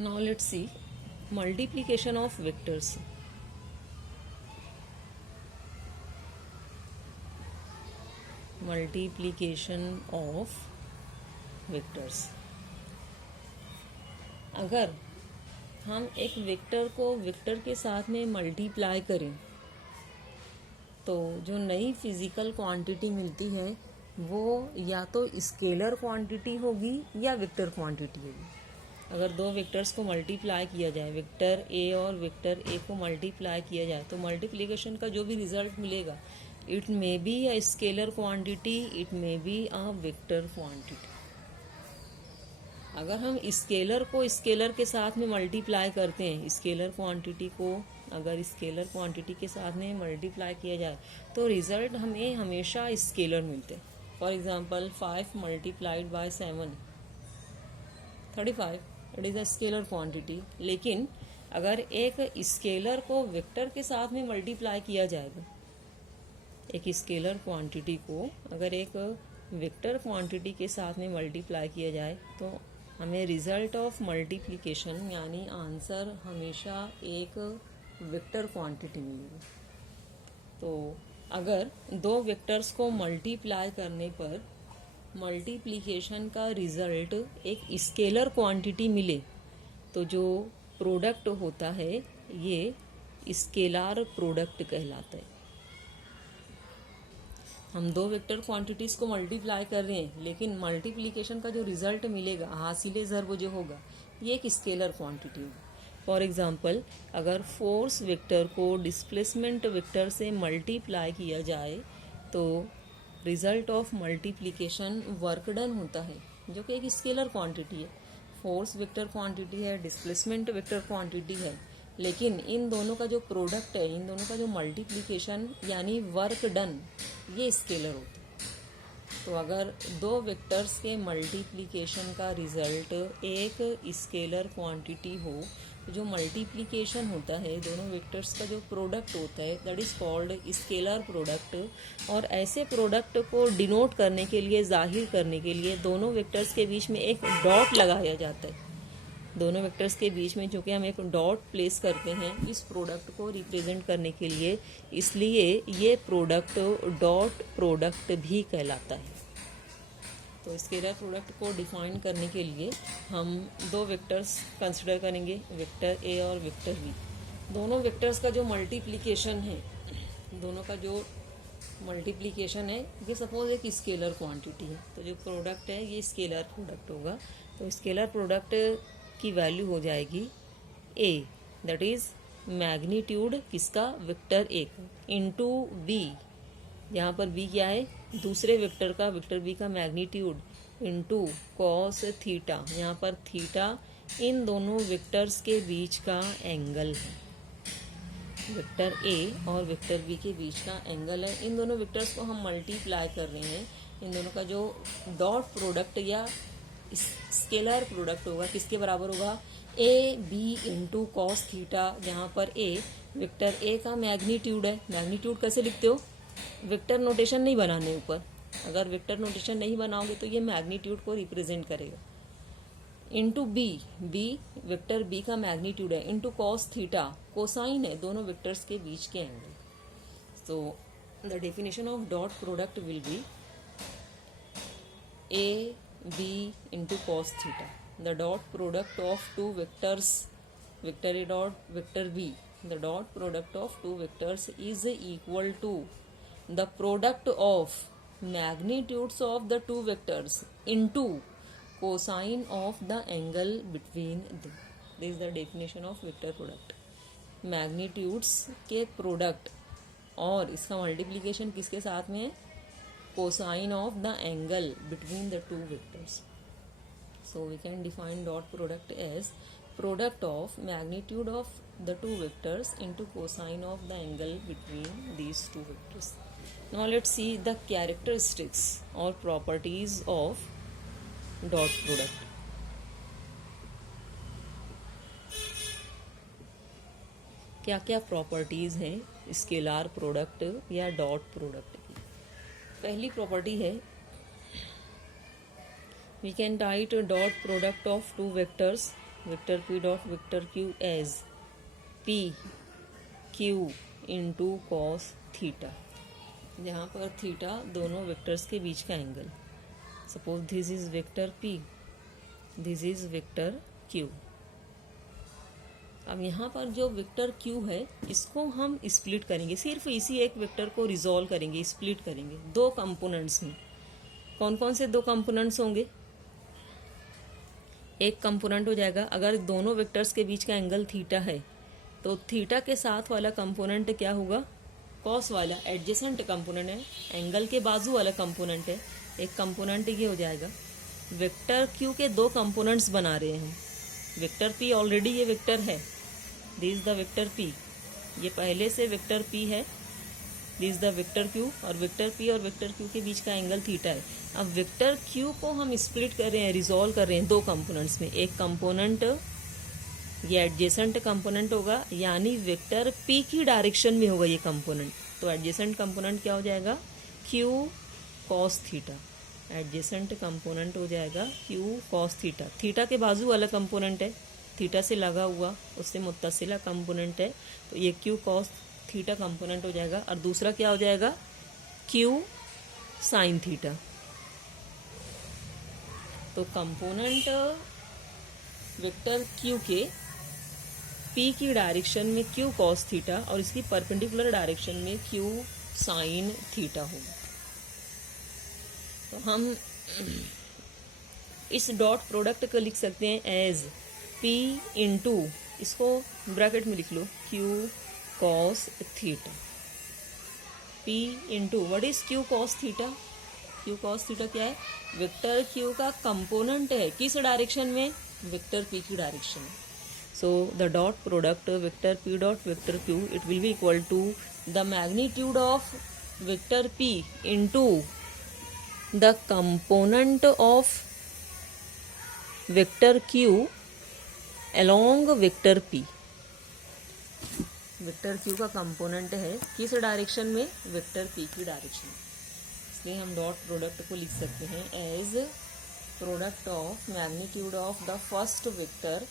Now let's see multiplication of vectors. Multiplication of vectors. अगर हम एक वेक्टर को वेक्टर के साथ में मल्टीप्लाई करें तो जो नई फिजिकल क्वांटिटी मिलती है वो या तो स्केलर क्वांटिटी होगी या वेक्टर क्वांटिटी होगी. अगर दो वेक्टर्स को मल्टीप्लाई किया जाए, वेक्टर ए और वेक्टर ए को मल्टीप्लाई किया जाए तो मल्टीप्लिकेशन का जो भी रिजल्ट मिलेगा it may be a scalar quantity, it may be a vector quantity. अगर हम स्केलर को स्केलर के साथ में मल्टीप्लाई करते हैं, स्केलर क्वांटिटी को अगर स्केलर क्वांटिटी के साथ में मल्टीप्लाई किया जाए तो रिजल्ट हमें हमेशा स्केलर मिलते हैं. For example 5 multiplied by 7 35, it is a scalar quantity. लेकिन अगर एक स्केलर को वेक्टर के साथ में मल्टीप्लाई किया जाएगा, एक स्केलर क्वांटिटी को अगर एक वेक्टर क्वांटिटी के साथ में मल्टीप्लाई किया जाए तो हमें रिजल्ट ऑफ मल्टीप्लिकेशन यानी आंसर हमेशा एक वेक्टर क्वांटिटी मिलेगी. तो अगर दो वेक्टर्स को मल्टीप्लाई करने पर मल्टीप्लिकेशन का रिजल्ट एक स्केलर क्वांटिटी मिले तो जो प्रोडक्ट होता है ये स्केलार प्रोडक्ट कहलाता है. हम दो वेक्टर क्वांटिटीज़ को मल्टीप्लाई कर रहे हैं लेकिन मल्टीप्लिकेशन का जो रिजल्ट मिलेगा, हासिल ज़र्ब जो होगा, ये एक स्केलर क्वांटिटी होगी. फॉर एग्जांपल अगर फोर्स वेक्टर को डिस्प्लेसमेंट वेक्टर से मल्टीप्लाई किया जाए तो result of multiplication work done होता है जो कि एक स्केलर क्वांटिटी है. फोर्स वेक्टर क्वांटिटी है, डिस्प्लेसमेंट वेक्टर क्वांटिटी है, लेकिन इन दोनों का जो प्रोडक्ट है, इन दोनों का जो मल्टीप्लिकेशन यानी वर्क डन, ये स्केलर होता है. तो अगर दो वेक्टर्स के मल्टीप्लिकेशन का रिजल्ट एक स्केलर क्वांटिटी हो तो जो मल्टीप्लिकेशन होता है दोनों वेक्टर्स का जो प्रोडक्ट होता है that is called scalar product. और ऐसे प्रोडक्ट को डिनोट करने के लिए, जाहिर करने के लिए दोनों वेक्टर्स के बीच में एक डॉट लगाया जाता है. दोनों वेक्टर्स के बीच में जो कि हम एक डॉट प्लेस करते हैं इस प्रोडक्ट को रिप्रेजेंट करने के लिए, इसलिए ये प्रोडक्ट डॉट प्रोडक्ट भी कहलाता है. तो स्केलर प्रोडक्ट को डिफाइन करने के लिए हम दो वेक्टर्स कंसिडर करेंगे, वेक्टर ए और वेक्टर बी. दोनों वेक्टर्स का जो मल्टीप्लिकेशन है, दोनों का जो मल्टीप्लिकेशन है ये सपोज एक स्केलर क्वांटिटी है तो जो प्रोडक्ट है ये स्केलर प्रोडक्ट होगा. तो स्केलर प्रोडक्ट की वैल्यू हो जाएगी ए, दैट इज मैग्नीट्यूड किसका, वेक्टर ए का, इनटू बी. यहाँ पर बी क्या है, दूसरे वेक्टर का, वेक्टर बी का मैग्नीट्यूड, इनटू कॉस थीटा. यहाँ पर थीटा इन दोनों वेक्टर्स के बीच का एंगल है. वेक्टर ए और वेक्टर बी के बीच का एंगल है. इन दोनों वेक्टर्स को हम मल्टीप्लाई कर रहे हैं. इन दोनों का जो डॉट प्रोडक्ट या स्केलर प्रोडक्ट होगा किसके बराबर होगा, A B into cos theta. जहाँ पर ए वेक्टर ए का मैग्नीट्यूड है. मैग्नीट्यूड कैसे लिखते हो, वेक्टर नोटेशन नहीं बनाने ऊपर. अगर वेक्टर नोटेशन नहीं बनाओगे तो ये मैग्नीट्यूड को रिप्रेजेंट करेगा. Into B, B vector B का मैग्नीट्यूड है, इंटू कॉस थीटा कोसाइन है दोनों वेक्टर्स के बीच के angle. So the definition of dot product will be A B into cos theta. The dot product of two vectors, vector A dot vector B, the dot product of two vectors is equal to the product of magnitudes of the two vectors into cosine of the angle between them. This is the definition of vector product. Magnitudes के product और इसका multiplication किसके साथ में, cosine of the angle between the two vectors. So we can define dot product as product of magnitude of the two vectors into cosine of the angle between these two vectors. Now let's see the characteristics और properties of dot product. क्या क्या properties हैं scalar product या dot product की. पहली property है we can write a dot product of two vectors vector P dot vector Q as P Q into cos theta, जहाँ पर थीटा दोनों वेक्टर्स के बीच का angle. Suppose this is vector P, this is vector Q. अब यहाँ पर जो वेक्टर क्यू है इसको हम स्प्लिट करेंगे, सिर्फ इसी एक वेक्टर को रिजॉल्व करेंगे, स्प्लिट करेंगे दो कंपोनेंट्स में। कौन कौन से दो कंपोनेंट्स होंगे? एक कंपोनेंट हो जाएगा, अगर दोनों वेक्टर्स के बीच का एंगल थीटा है तो थीटा के साथ वाला कंपोनेंट क्या होगा? कॉस वाला, एडजेसेंट कंपोनेंट है, एंगल के बाजू वाला कंपोनेंट है। एक कंपोनेंट ये हो जाएगा। वेक्टर क्यू के दो कंपोनेंट्स बना रहे हैं। वेक्टर पी ऑलरेडी ये वेक्टर है, this is the vector P, ये पहले से वेक्टर पी है, this is the vector Q, और वेक्टर पी और वेक्टर क्यू के बीच का एंगल थीटा है। अब वेक्टर क्यू को हम स्प्लिट कर रहे हैं, रिजॉल्व कर रहे हैं दो कंपोनेंट्स में। एक कंपोनेंट ये एडजेसेंट कंपोनेंट होगा, यानी वेक्टर पी की डायरेक्शन में होगा ये कंपोनेंट। तो एडजेसेंट कंपोनेंट क्या हो जाएगा? Q cos theta. Adjacent component हो जाएगा क्यू कॉस थीटा। थीटा के बाजू वाला कंपोनेंट है, थीटा से लगा हुआ, उससे मुत्तसिला कंपोनेंट है, तो ये क्यू कॉस थीटा कंपोनेंट हो जाएगा। और दूसरा क्या हो जाएगा? Q sine theta. तो कंपोनेंट वेक्टर क्यू के पी की डायरेक्शन में क्यू कॉस थीटा और इसकी परपेंडिकुलर डायरेक्शन में क्यू साइन थीटा होगा। तो हम इस डॉट प्रोडक्ट को लिख सकते हैं एज पी इंटू, इसको ब्रैकेट में लिख लो, Q cos theta. P into what is Q cos theta? Q cos theta क्या है? वेक्टर क्यू का कंपोनेंट है, किस डायरेक्शन में? वेक्टर पी की डायरेक्शन में। So the dot product vector P dot vector Q, it will be equal to the magnitude of vector P into the component of vector Q along vector P. Vector Q का component है किस direction में? Vector P की direction में। इसलिए हम dot product को लिख सकते हैं as product of magnitude of the first vector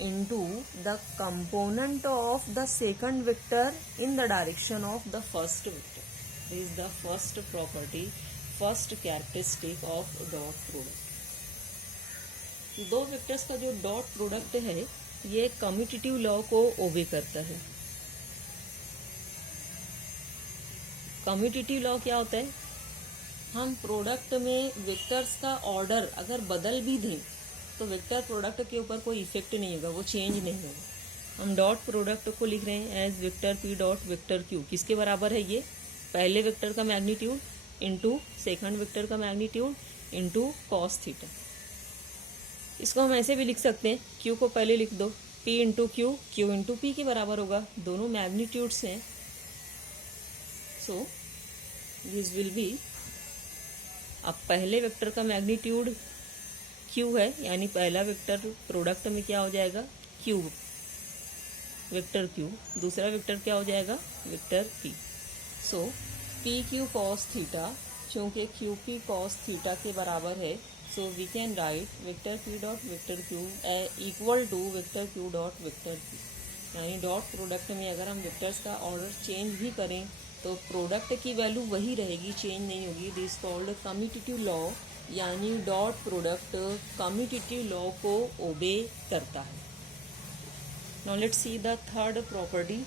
into the component of the second vector in the direction of the first vector. This is the first property, first characteristic of dot product. दो vectors का जो dot product है ये commutative law को obey करता है। Commutative law क्या होता है? हम प्रोडक्ट में वेक्टर्स का ऑर्डर अगर बदल भी दें तो वेक्टर प्रोडक्ट के ऊपर कोई इफेक्ट नहीं होगा, वो चेंज नहीं होगा। हम डॉट प्रोडक्ट को लिख रहे हैं as vector P dot vector Q. किसके बराबर है ये? पहले वेक्टर का मैग्नीट्यूड इंटू सेकंड वेक्टर का मैग्नीट्यूड इंटू कॉस थीटा। इसको हम ऐसे भी लिख सकते हैं, क्यू को पहले लिख दो, p into Q, Q into P के बराबर होगा, दोनों मैग्नीट्यूड्स हैं। सो दिस विल बी, अब पहले वेक्टर का मैग्नीट्यूड क्यू है, यानी पहला वेक्टर प्रोडक्ट में क्या हो जाएगा? Q, vector Q. दूसरा वेक्टर क्या हो जाएगा? Vector P. So P Q cos theta, चूँकि क्यू पी कॉस थीटा के बराबर है, so we can write vector p dot vector q equal to vector q dot vector q। यानी dot product में अगर हम वेक्टर्स का ऑर्डर चेंज भी करें तो प्रोडक्ट की वैल्यू वही रहेगी, चेंज नहीं होगी। दिस कॉल्ड कम्यूटेटिव लॉ, यानी डॉट प्रोडक्ट कम्यूटेटिव लॉ को ओबे करता है। Now let's see the third property.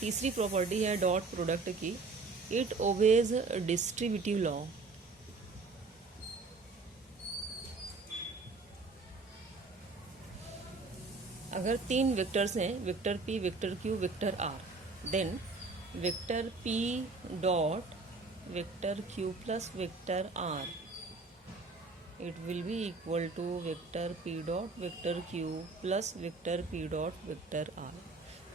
तीसरी प्रॉपर्टी है डॉट प्रोडक्ट की, इट ओबेज डिस्ट्रीब्यूटिव लॉ। अगर तीन वेक्टर्स हैं, vector P, vector Q, vector R, then vector P dot vector Q plus vector R, it will be equal to vector P dot vector Q plus vector P dot vector R.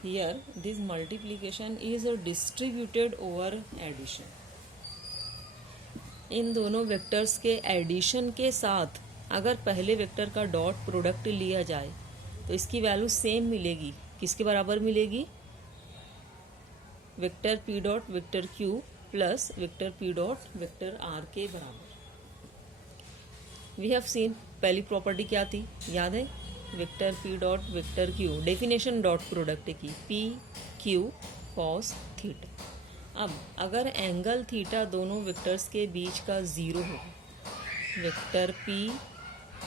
Here this multiplication is distributed over addition. इन दोनों vectors के addition के साथ अगर पहले vector का dot product लिया जाए तो इसकी वैल्यू सेम मिलेगी। किसके बराबर मिलेगी? Vector P dot vector Q plus vector P dot vector R के बराबर। वी हैव सीन पहली प्रॉपर्टी क्या थी, याद है, vector P dot vector Q, definition dot product की, पी क्यू कॉस थीटा। अब अगर एंगल थीटा दोनों वेक्टर्स के बीच का ज़ीरो हो, वेक्टर पी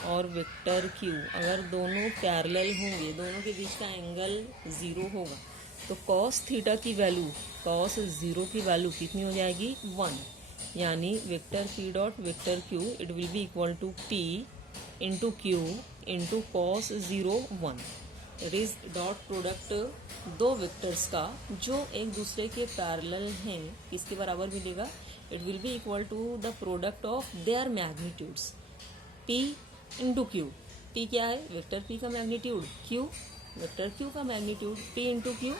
और वेक्टर क्यू अगर दोनों पैरेलल होंगे, दोनों के बीच का एंगल ज़ीरो होगा, तो कॉस थीटा की वैल्यू, कॉस ज़ीरो की वैल्यू कितनी हो जाएगी, 1। यानी vector P dot vector Q it will be equal to P into Q into cos 0 1। It is dot product दो वेक्टर्स का जो एक दूसरे के पैरेलल हैं, किसके बराबर मिलेगा, it will be equal to the product of their magnitudes, p into Q. p क्या है, वेक्टर p का मैग्नीट्यूड, q वेक्टर q का मैग्नीट्यूड, p इंटू क्यू,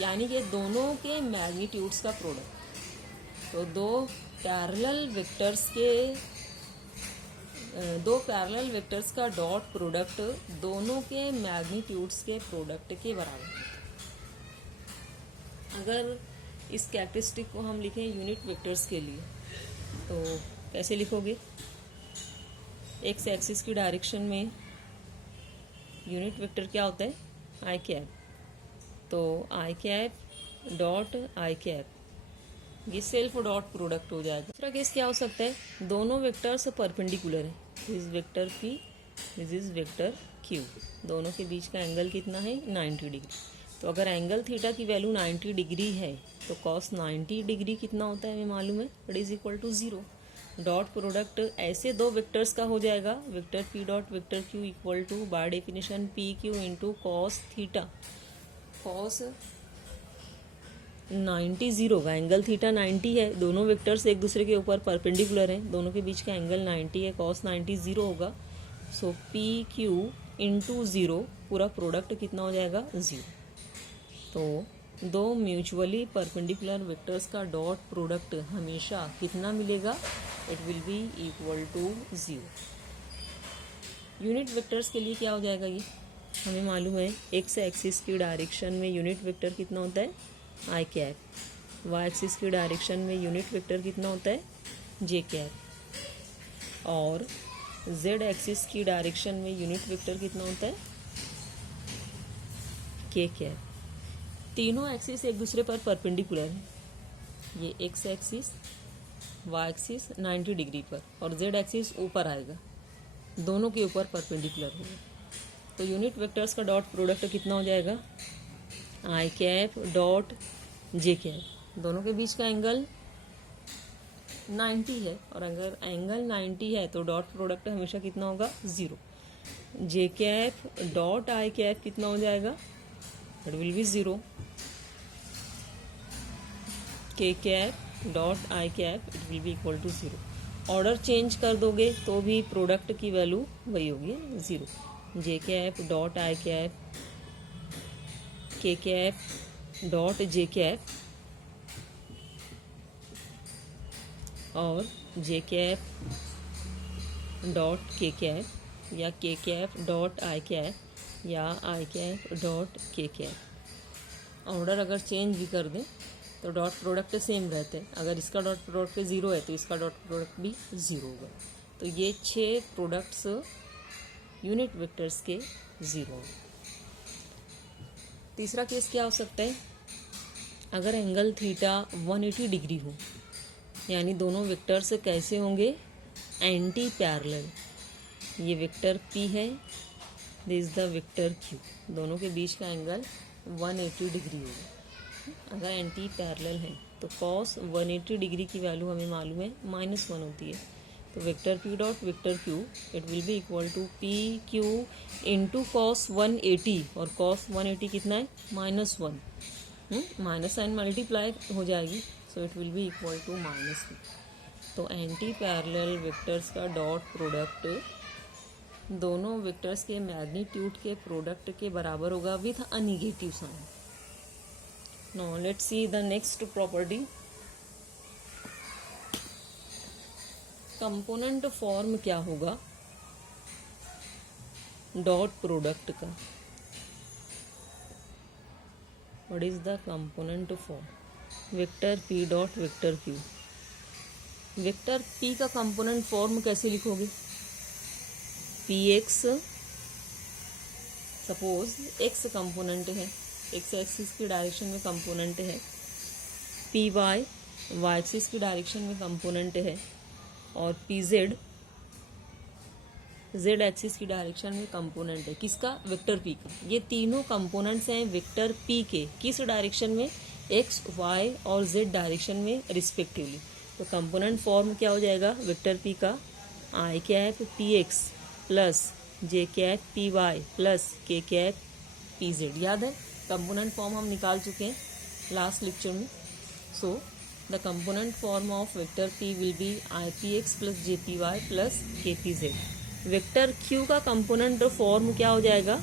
यानी कि दोनों के मैग्नीट्यूड्स का प्रोडक्ट। तो दो पैरेलल वेक्टर्स का डॉट प्रोडक्ट दोनों के मैग्नीट्यूड्स के प्रोडक्ट के बराबर है। अगर इस कैरेक्टरिस्टिक को हम लिखें यूनिट वेक्टर्स के लिए तो कैसे लिखोगे, एक्स एक्सिस की डायरेक्शन में यूनिट वेक्टर क्या होता है, आई कैप। तो I cap dot I cap, ये सेल्फ डॉट प्रोडक्ट हो जाएगा। दूसरा केस क्या हो सकता है, दोनों वेक्टर्स परपेंडिकुलर है, this is vector P, this is vector Q, दोनों के बीच का एंगल कितना है, 90 डिग्री। तो अगर एंगल थीटा की वैल्यू 90 डिग्री है तो कॉस 90 डिग्री कितना होता है हमें मालूम है, it is equal to 0। Dot product ऐसे दो वेक्टर्स का हो जाएगा, vector P dot vector Q equal to by definition P Q into cos theta, cos 90 0 का एंगल थीटा 90 है, दोनों वेक्टर्स एक दूसरे के ऊपर परपेंडिकुलर हैं, दोनों के बीच का एंगल 90 है, कॉस 90 0 होगा। सो पी क्यू इंटू 0 पूरा प्रोडक्ट कितना हो जाएगा, 0। तो दो म्यूचुअली परपेंडिकुलर वेक्टर्स का डॉट प्रोडक्ट हमेशा कितना मिलेगा, it will be equal to 0। Unit vectors के लिए क्या हो जाएगा, ये हमें मालूम है, एक्स एक्सिस की डायरेक्शन में यूनिट वेक्टर कितना होता है, आई कैप, वाई एक्सिस की डायरेक्शन में यूनिट वेक्टर कितना होता है, जे कैप, और जेड एक्सिस की डायरेक्शन में यूनिट वेक्टर कितना होता है, के कैप। तीनों एक्सिस एक दूसरे पर परपेंडिकुलर है, ये X axis, Y axis 90 degree पर और जेड एक्सिस ऊपर आएगा, दोनों के ऊपर परपेंडिकुलर होगा। तो यूनिट वेक्टर्स का डॉट प्रोडक्ट कितना हो जाएगा, I cap dot J cap, दोनों के बीच का एंगल 90 है, और अगर एंगल 90 है तो डॉट प्रोडक्ट हमेशा कितना होगा, 0। J cap dot I cap कितना हो जाएगा, it will be 0। K cap dot I cap it will be equal to 0। Order change कर दोगे तो भी प्रोडक्ट की वैल्यू वही होगी, 0। J cap dot I cap, के कैप डॉट जे कैप और जे कैप डॉट के कैप, या के कैप डॉट आई कैप, या आई cap dot K cap. Order अगर चेंज भी कर दें तो डॉट प्रोडक्ट सेम रहते हैं, अगर इसका डॉट प्रोडक्ट 0 है तो इसका डॉट प्रोडक्ट भी 0 होगा। तो ये 6 प्रोडक्ट्स यूनिट वेक्टर्स के 0। तीसरा केस क्या हो सकता है, अगर एंगल थीटा 180 डिग्री हो, यानी दोनों वेक्टर्स कैसे होंगे, एंटी पैरेलल। ये वेक्टर P है, this is the vector Q, दोनों के बीच का एंगल 180 डिग्री होगा। अगर एंटी पैरेलल है तो कॉस 180 डिग्री की वैल्यू हमें मालूम है -1 होती है। तो vector P dot vector Q it will be equal to P Q into cos 180, और कॉस 180 कितना है, -1, माइनस साइन मल्टीप्लाई हो जाएगी, so it will be equal to -1। तो एंटी पैरेलल वेक्टर्स का डॉट प्रोडक्ट दोनों वेक्टर्स के मैग्नीट्यूड के प्रोडक्ट के बराबर होगा with a negative sign. Now let's see the next property. Component form क्या होगा डॉट प्रोडक्ट का, what is the component form, vector P dot vector Q। Vector P का कंपोनेंट फॉर्म कैसे लिखोगे, P X suppose X component है, X axis की direction में component है, पी वाई वाई एक्सिस की डायरेक्शन में कंपोनेंट है, और पी जेड जेड एक्सिस की डायरेक्शन में कंपोनेंट है। किसका? वेक्टर पी का। ये तीनों कंपोनेंट्स हैं वेक्टर पी के। किस डायरेक्शन में? एक्स वाई और जेड डायरेक्शन में रिस्पेक्टिवली। तो कंपोनेंट फॉर्म क्या हो जाएगा वेक्टर पी का? आई cap P X plus J cap P Y plus K cap P Z. याद है कंपोनेंट फॉर्म हम निकाल चुके हैं लास्ट लेक्चर में। So the component form of vector P will be I P X plus J P Y plus K P Z. Vector Q का component form क्या हो जाएगा?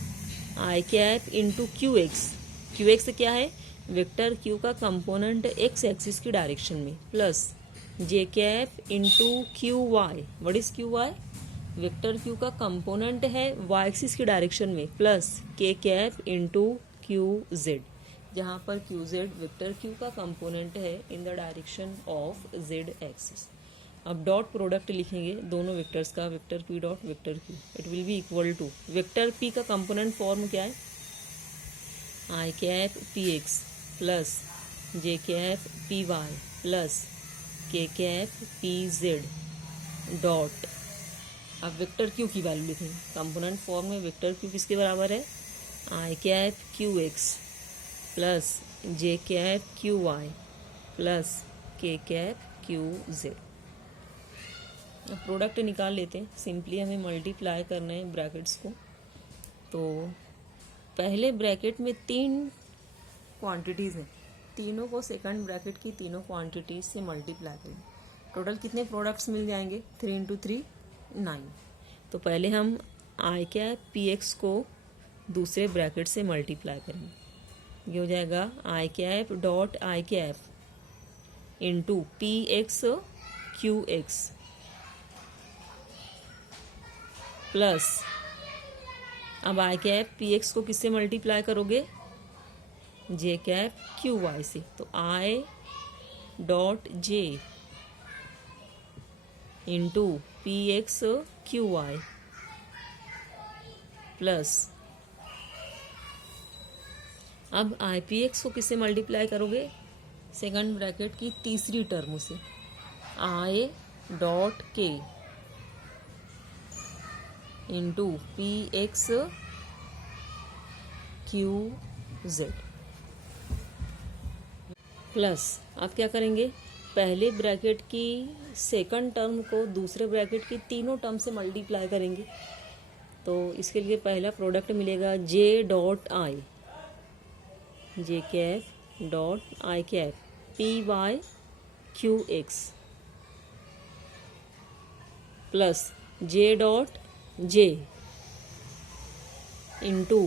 I cap into Q X. Q X क्या है? Vector Q का component X axis की direction में, plus J cap into Q Y. What is Q Y? Vector Q का कंपोनेंट है वाई एक्सिस की डायरेक्शन में, plus K cap into Q Z, जहाँ पर क्यू जेड वेक्टर क्यू का कंपोनेंट है in the direction of Z axis. अब dot product लिखेंगे दोनों वेक्टर्स का, vector P dot vector Q. It will be equal to vector P का component form क्या है? I cap P X plus J cap P Y plus K cap P Z dot. अब vector Q की value लिखेंगे। Component form में vector Q किसके बराबर है? I cap Q X plus J cap Q Y plus K cap Q Z. अब product निकाल लेते हैं। सिंपली हमें मल्टीप्लाई करना है ब्रैकेट्स को। तो पहले ब्रैकेट में 3 क्वांटिटीज़ हैं, तीनों को सेकंड ब्रैकेट की तीनों क्वांटिटीज से मल्टीप्लाई करेंगे। टोटल कितने प्रोडक्ट्स मिल जाएंगे? 3 इंटू 3 9। तो पहले हम आई कैप पी एक्स को दूसरे ब्रैकेट से मल्टीप्लाई करेंगे। ये हो जाएगा I cap dot I cap into P X Q X plus, अब आई कैप पी एक्स को किससे मल्टीप्लाई करोगे? जे कैप क्यू वाई से। तो I dot J into P X Q Y plus, अब आई पी एक्स को किससे multiply करोगे? सेकंड ब्रैकेट की तीसरी टर्म से, आई डॉट के into P X Q Z plus, अब क्या करेंगे? पहले ब्रैकेट की सेकंड टर्म को दूसरे ब्रैकेट की तीनों टर्म से मल्टीप्लाई करेंगे। तो इसके लिए पहला प्रोडक्ट मिलेगा J dot I, J cap dot I cap P Y Q X plus J dot J into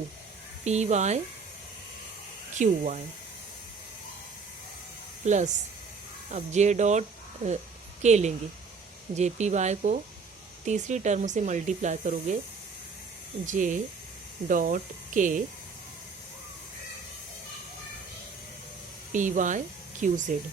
P Y Q Y plus, अब जे डॉट के लेंगे, जे पी वाई को तीसरी टर्म से मल्टीप्लाई करोगे, J dot K P Y Q Z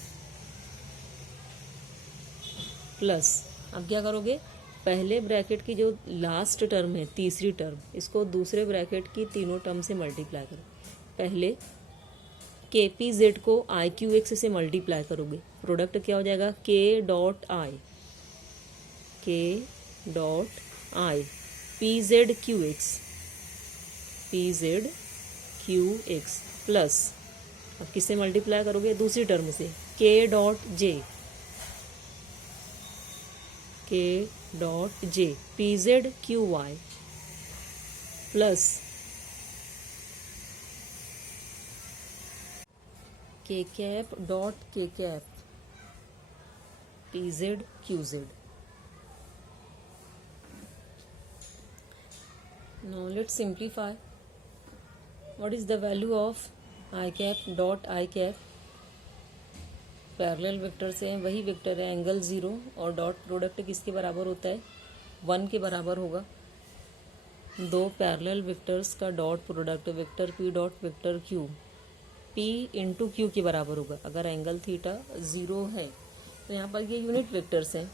plus, अब क्या करोगे? पहले ब्रैकेट की जो लास्ट टर्म है तीसरी टर्म, इसको दूसरे ब्रैकेट की तीनों टर्म से मल्टीप्लाई करो। पहले के पी जेड को आई क्यू एक्स से मल्टीप्लाई करोगे। प्रोडक्ट क्या हो जाएगा? के डॉट आई, के dot I P Z Q X, P Z Q X plus, अब किससे मल्टीप्लाई करोगे? दूसरी टर्म से, के dot J, K dot J P Z Q Y plus K cap dot K cap P Z Q Z. Now let's simplify. What is the value of I cap dot I cap? Parallel vector से हैं, वही vector है angle 0, और dot product किसके बराबर होता है? 1 के बराबर होगा। दो पैरेलल वेक्टर्स का dot product vector P dot vector Q P into Q के बराबर होगा। अगर एंगल थीटा 0 है तो यहाँ पर ये यूनिट वेक्टर्स हैं,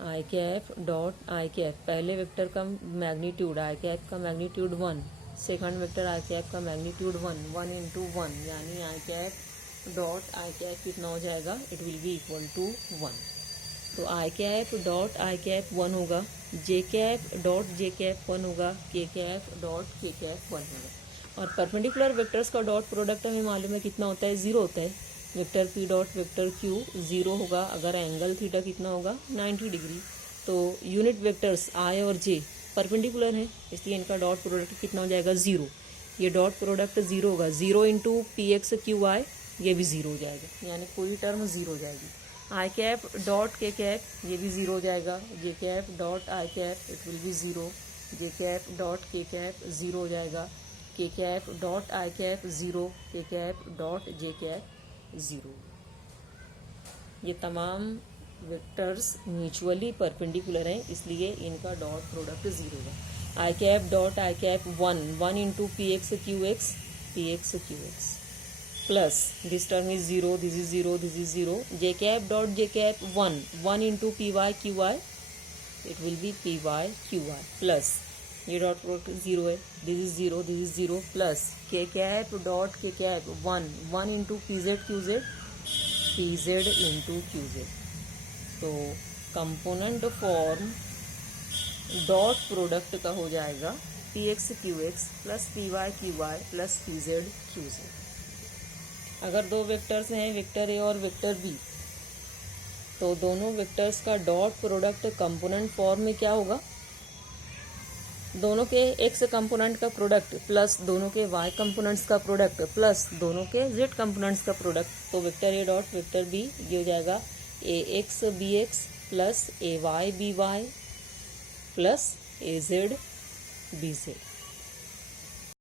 I cap dot I cap, पहले वेक्टर का मैग्नीट्यूड आई कैप का magnitude 1, second vector I cap का मैग्नीट्यूड 1 इंटू 1, यानी I cap dot I cap कितना हो जाएगा, it will be equal to 1। तो I cap dot I cap 1 होगा, J cap dot J cap 1 होगा, के कैप डॉट के कैप 1 होगा। और परपेंडिकुलर वेक्टर्स का डॉट प्रोडक्ट हमें मालूम है कितना होता है, 0 होता है। Vector P dot vector Q 0 होगा अगर एंगल थीटा कितना होगा, 90 डिग्री। तो यूनिट वेक्टर्स आई और जे परपेंडिकुलर हैं, इसलिए इनका डॉट प्रोडक्ट कितना हो जाएगा, 0। ये डॉट प्रोडक्ट 0 होगा, 0 into P X Q Y, ये भी 0 हो जाएगा, यानी पूरी टर्म 0 हो जाएगी। I cap dot K cap, ये भी 0 हो जाएगा। J cap dot I cap, it will be 0। J cap dot K cap 0 हो जाएगा। के cap dot I cap 0, K cap dot J cap 0। ये तमाम वेक्टर्स म्यूचुअली परपेंडिकुलर हैं, इसलिए इनका डॉट प्रोडक्ट 0 है। I cap dot I cap 1 into P X Q X, P X Q X, plus this term is 0, this is 0, this is 0। J cap dot J cap 1 into P Y Q Y, it will be P Y Q Y, plus ये dot product 0 है, this is 0, this is 0, plus K cap dot K cap 1 into P Z Q Z, P Z into Q Z. तो component form dot product का हो जाएगा P X Q X plus P Y Q Y plus P Z Q Z. अगर दो vectors हैं, vector A और vector B, तो दोनों वेक्टर्स का डॉट प्रोडक्ट कंपोनेंट फॉर्म में क्या होगा, दोनों के एक्स कंपोनेंट का प्रोडक्ट प्लस दोनों के वाई कंपोनेंट्स का प्रोडक्ट प्लस दोनों के जेड कंपोनेंट्स का प्रोडक्ट। तो vector A dot vector B ये हो जाएगा A X B X plus A Y B Y plus A Z B Z.